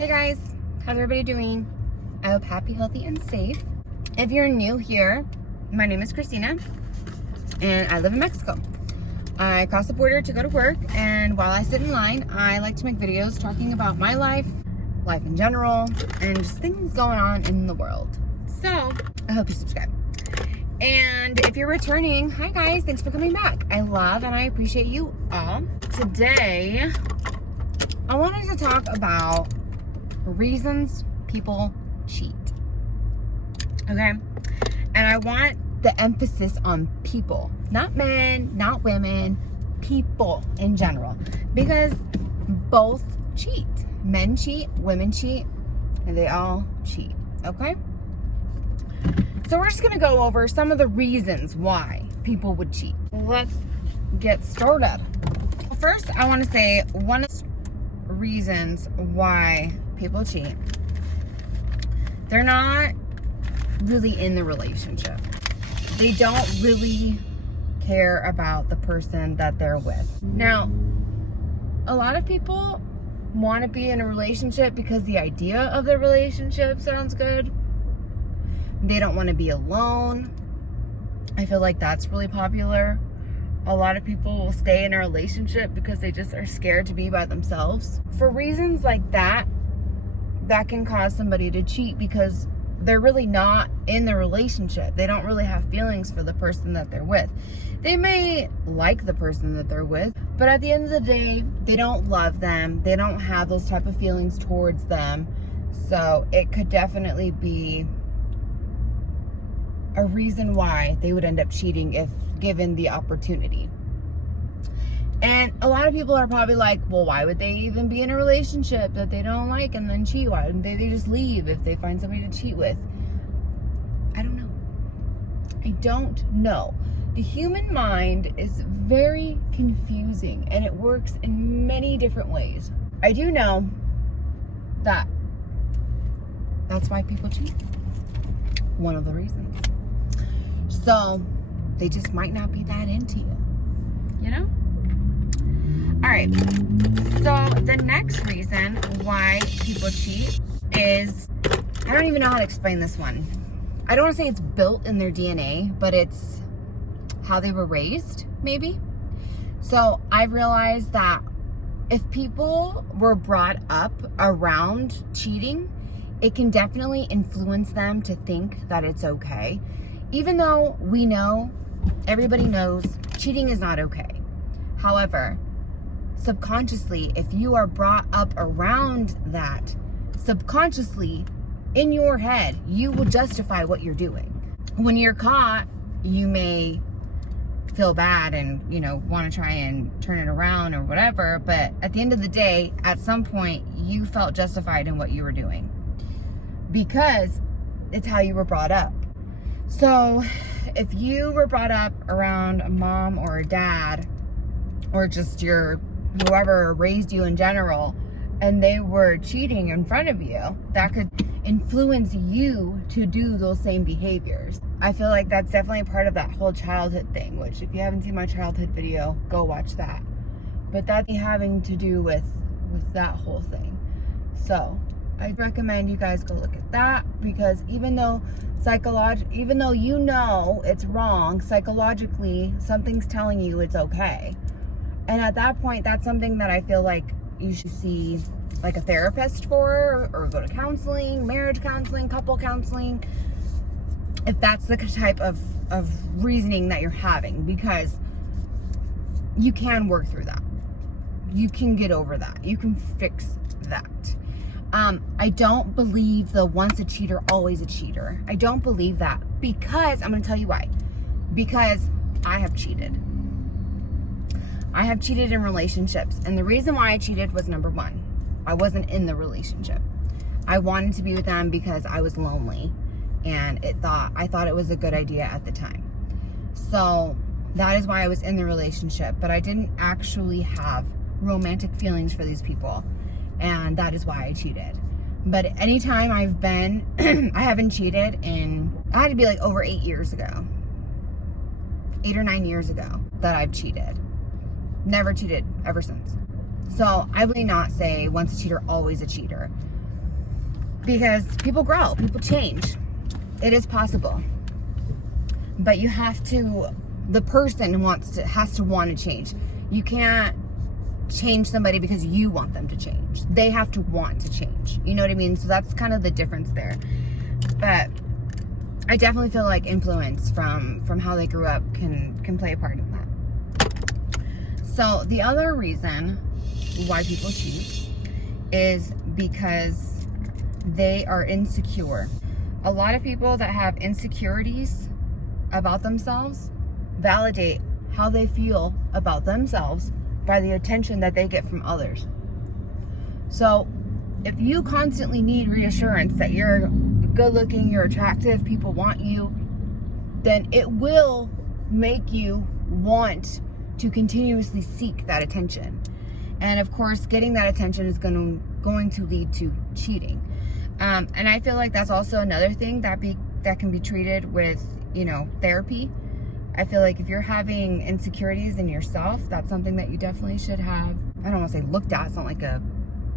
Hey guys, how's everybody doing? I hope happy, healthy, and safe. If you're new here, my name is Christina, and I live in Mexico. I cross the border to go to work, and while I sit in line, I like to make videos talking about my life in general, and just things going on in the world. So, I hope you subscribe. And if you're returning, hi guys, thanks for coming back. I love and I appreciate you all. Today, I wanted to talk about reasons people cheat. Okay? And I want the emphasis on people, not men, not women, people in general. Because both cheat. Men cheat, women cheat, and they all cheat. Okay? So we're just gonna go over some of the reasons why people would cheat. Let's get started. First, I wanna say one of the reasons why people cheat, they're not really in the relationship. They don't really care about the person that they're with. Now, a lot of people want to be in a relationship because the idea of the relationship sounds good. They don't want to be alone. I feel like that's really popular. A lot of people will stay in a relationship because they just are scared to be by themselves. For reasons like that can cause somebody to cheat because they're really not in the relationship. They don't really have feelings for the person that they're with. They may like the person that they're with, but at the end of the day, they don't love them. They don't have those type of feelings towards them. So it could definitely be a reason why they would end up cheating if given the opportunity. And a lot of people are probably like, well, why would they even be in a relationship that they don't like and then cheat? Why wouldn't they just leave if they find somebody to cheat with? I don't know. I don't know. The human mind is very confusing and it works in many different ways. I do know that that's why people cheat. One of the reasons. So they just might not be that into you, you know? All right, so the next reason why people cheat is, I don't even know how to explain this one. I don't want to say it's built in their DNA, but it's how they were raised, maybe. So I've realized that if people were brought up around cheating, it can definitely influence them to think that it's okay. Even though we know, everybody knows, cheating is not okay. However, subconsciously, if you are brought up around that, subconsciously, in your head, you will justify what you're doing. When you're caught, you may feel bad and, want to try and turn it around or whatever, but at the end of the day, at some point, you felt justified in what you were doing because it's how you were brought up. So if you were brought up around a mom or a dad or just whoever raised you in general, and they were cheating in front of you, that could influence you to do those same behaviors. I feel like that's definitely part of that whole childhood thing, which if you haven't seen my childhood video, go watch that. But that's having to do with that whole thing. So I recommend you guys go look at that, because even though you know it's wrong, psychologically something's telling you it's okay. And at that point, that's something that I feel like you should see like a therapist for, or go to counseling, marriage counseling, couple counseling, if that's the type of reasoning that you're having, because you can work through that. You can get over that. You can fix that. I don't believe the once a cheater, always a cheater. I don't believe that, because I'm going to tell you why. Because I have cheated. I have cheated in relationships, and the reason why I cheated was, number one, I wasn't in the relationship. I wanted to be with them because I was lonely, and I thought it was a good idea at the time. So that is why I was in the relationship, but I didn't actually have romantic feelings for these people, and that is why I cheated. But anytime I've been, I haven't cheated in, it had to be like over 8 years ago. 8 or 9 years ago that I've cheated. Never cheated ever since. So I would not say once a cheater, always a cheater. Because people grow, people change. It is possible. But you have to, the person has to want to change. You can't change somebody because you want them to change. They have to want to change. You know what I mean? So that's kind of the difference there. But I definitely feel like influence from how they grew up can play a part in that. So the other reason why people cheat is because they are insecure. A lot of people that have insecurities about themselves validate how they feel about themselves by the attention that they get from others. So if you constantly need reassurance that you're good looking, you're attractive, people want you, then it will make you want to continuously seek that attention. And of course, getting that attention is going to lead to cheating. And I feel like that's also another thing that can be treated with, therapy. I feel like if you're having insecurities in yourself, that's something that you definitely should have, I don't want to say looked at, it's not like a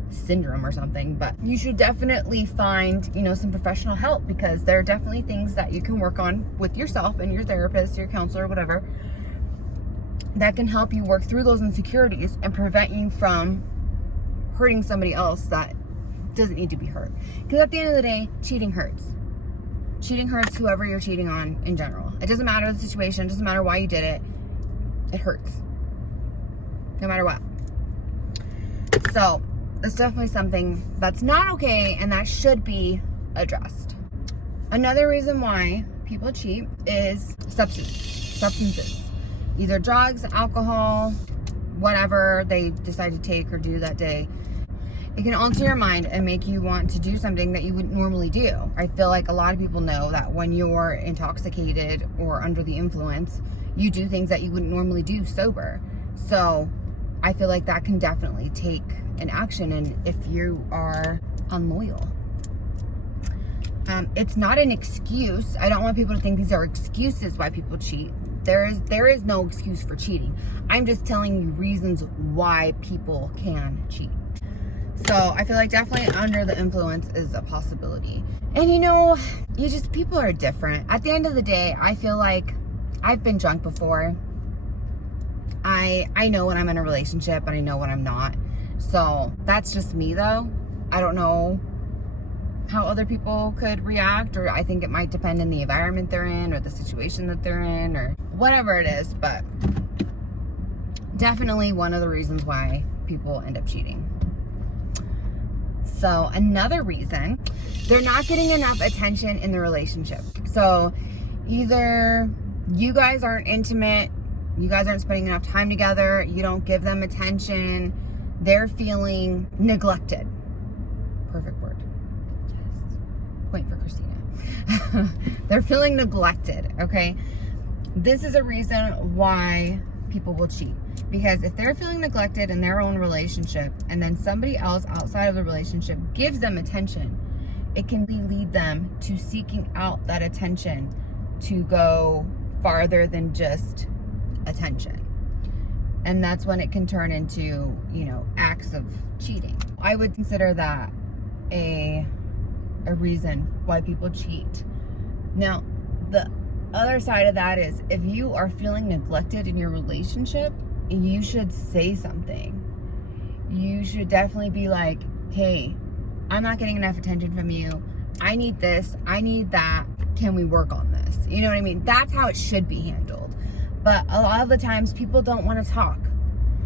syndrome or something, but you should definitely find, some professional help, because there are definitely things that you can work on with yourself and your therapist, your counselor, whatever, that can help you work through those insecurities and prevent you from hurting somebody else that doesn't need to be hurt. Because at the end of the day, cheating hurts. Cheating hurts whoever you're cheating on in general. It doesn't matter the situation, it doesn't matter why you did it. It hurts. No matter what. So, it's definitely something that's not okay and that should be addressed. Another reason why people cheat is substances. Either drugs, alcohol, whatever they decide to take or do that day. It can alter your mind and make you want to do something that you wouldn't normally do. I feel like a lot of people know that when you're intoxicated or under the influence, you do things that you wouldn't normally do sober. So I feel like that can definitely take an action, and if you are unloyal. It's not an excuse. I don't want people to think these are excuses why people cheat. There is no excuse for cheating. I'm just telling you reasons why people can cheat. So I feel like definitely under the influence is a possibility. And people are different. At the end of the day, I feel like I've been drunk before. I know when I'm in a relationship and I know when I'm not. So that's just me though. I don't know how other people could react, or I think it might depend on the environment they're in or the situation that they're in or whatever it is, but definitely one of the reasons why people end up cheating. So another reason, they're not getting enough attention in the relationship. So either you guys aren't intimate, you guys aren't spending enough time together, you don't give them attention, they're feeling neglected. Perfect word. Yes. Point for Christina. They're feeling neglected, okay? This is a reason why people will cheat. Because if they're feeling neglected in their own relationship and then somebody else outside of the relationship gives them attention, it can lead them to seeking out that attention to go farther than just attention. And that's when it can turn into, acts of cheating. I would consider that a reason why people cheat. Now, the other side of that is if you are feeling neglected in your relationship, you should say something. You should definitely be like, hey, I'm not getting enough attention from you. I need this. I need that. Can we work on this? You know what I mean? That's how it should be handled. But a lot of the times people don't want to talk.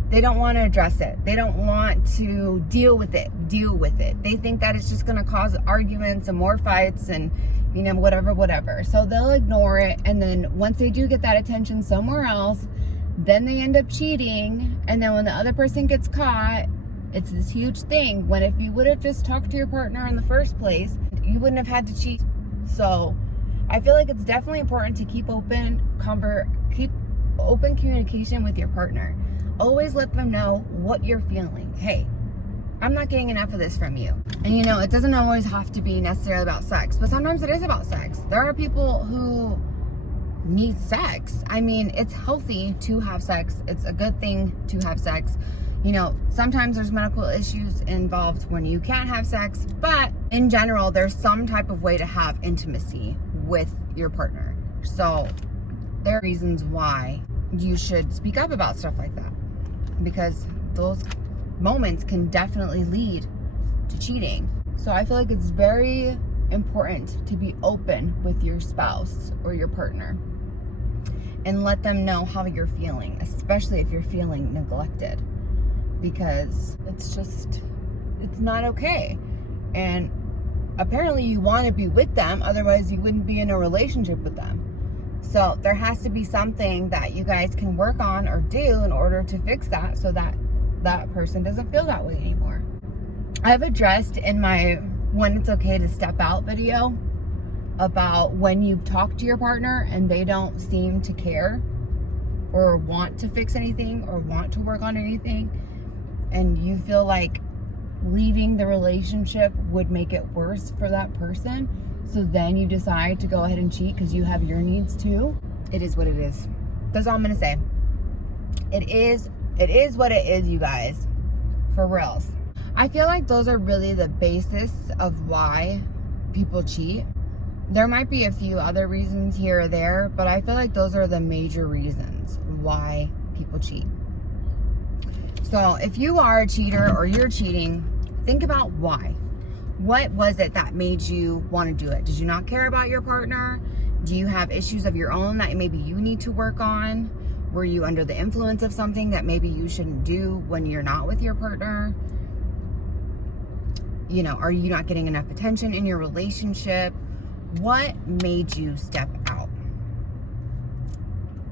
They don't want to address it. They don't want to deal with it. They think that it's just going to cause arguments and more fights and, whatever. So they'll ignore it. And then once they do get that attention somewhere else, then they end up cheating. And then when the other person gets caught, it's this huge thing. When if you would have just talked to your partner in the first place, you wouldn't have had to cheat. So I feel like it's definitely important to keep open communication with your partner. Always let them know what you're feeling. Hey, I'm not getting enough of this from you. And it doesn't always have to be necessarily about sex, but sometimes it is about sex. There are people who need sex. I mean, it's healthy to have sex. It's a good thing to have sex. You know, sometimes there's medical issues involved when you can't have sex, but in general, there's some type of way to have intimacy with your partner. So there are reasons why you should speak up about stuff like that, because those moments can definitely lead to cheating. So I feel like it's very important to be open with your spouse or your partner and let them know how you're feeling, especially if you're feeling neglected, because it's not okay. And apparently you want to be with them, otherwise you wouldn't be in a relationship with them. So there has to be something that you guys can work on or do in order to fix that, so that that person doesn't feel that way anymore. I've addressed in my When It's Okay to Step Out video about when you've talked to your partner and they don't seem to care or want to fix anything or want to work on anything, and you feel like leaving the relationship would make it worse for that person, so then you decide to go ahead and cheat because you have your needs too. It is what it is. That's all I'm gonna say. It is what it is, you guys. For reals. I feel like those are really the basis of why people cheat. There might be a few other reasons here or there, but I feel like those are the major reasons why people cheat. So if you are a cheater or you're cheating, think about why. What was it that made you want to do it? Did you not care about your partner? Do you have issues of your own that maybe you need to work on? Were you under the influence of something that maybe you shouldn't do when you're not with your partner? You know, are you not getting enough attention in your relationship? What made you step out?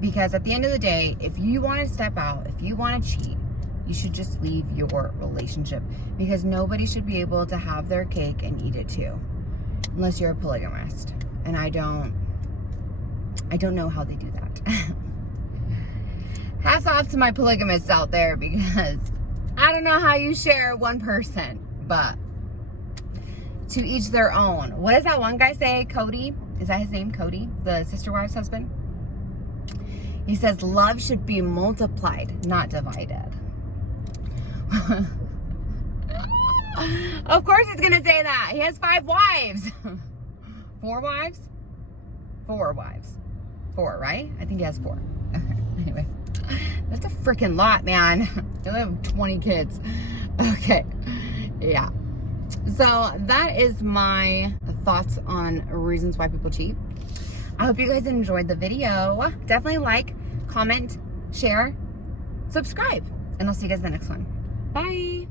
Because at the end of the day, if you want to step out, if you want to cheat, you should just leave your relationship, because nobody should be able to have their cake and eat it too, unless you're a polygamist. And I don't know how they do that. Hats off to my polygamists out there, because I don't know how you share one person, but to each their own. What does that one guy say? Cody? Is that his name? Cody? The sister wives husband? He says love should be multiplied, not divided. Of course he's gonna say that. He has 5 wives. 4 wives? 4 wives. 4, right? I think he has 4. Anyway, that's a freaking lot, man. You have 20 kids. Okay, yeah. So that is my thoughts on reasons why people cheat. I hope you guys enjoyed the video. Definitely like, comment, share, subscribe, and I'll see you guys in the next one. Bye.